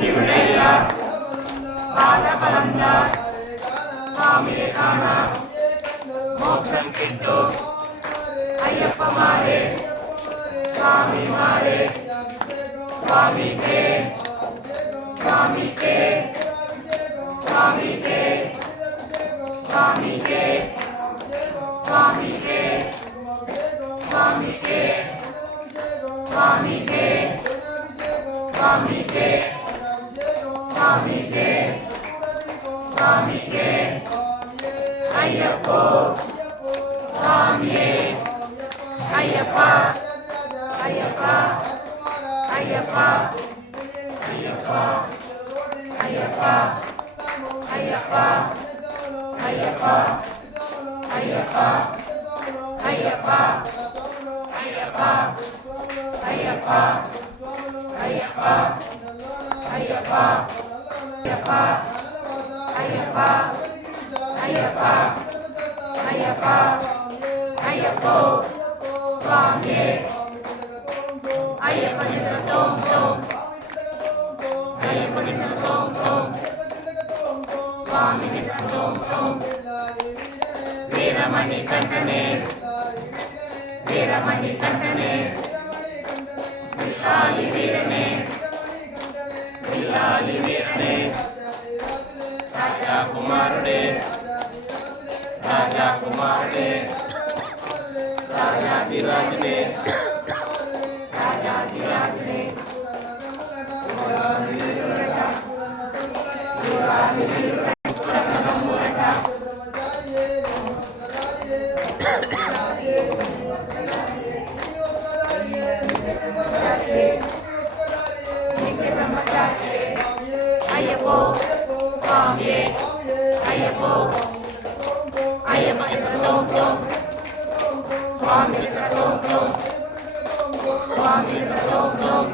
శివుడయ్య పాదబలంద స్వామియే కాణ మోక్షం కిట్టు అయ్యప్ప మారే స్వామి మారే స్వామికే స్వామికే స్వామికే స్వామికే స్వామికే స్వామికే స్వామికే స్వామికే స్వామికే స్వామికే అయ్యప్పో స్వామియే అయ్యప్ప అయ్యప్ప అయ్యప్ప అయ్యప్ప అయ్యప్ప అయ్యప్ప అయ్యప్ప అయ్యప్ప అయ్యప్ప అయ్యప్ప అయ్యప్ప అయ్యప్ప అయ్యప్ప అయ్యప్ప అయ్యప్ప అయ్యప్ప అయ్యప్పో స్వామియే అయ్యప్ప నిద్ర తోం తోం అయ్యప్ప నిద్ర తోం తోం స్వామి నిద్ర తోం తోం వీరమణి కంఠనే వీరమణి కంఠనే విల్లాలి వీరనే విల్లాలి వీరనే రాజా కుమారుడే రాజా కుమారుడే రాజాధిరాజునే రాజాధిరాజునే అయ్యప్పో స్వామియే అయ్యప్పో అయ్యప్ప చిత్ర తోం తోం స్వామి చిత్ర తోం తోం స్వామి చిత్ర తోం తోం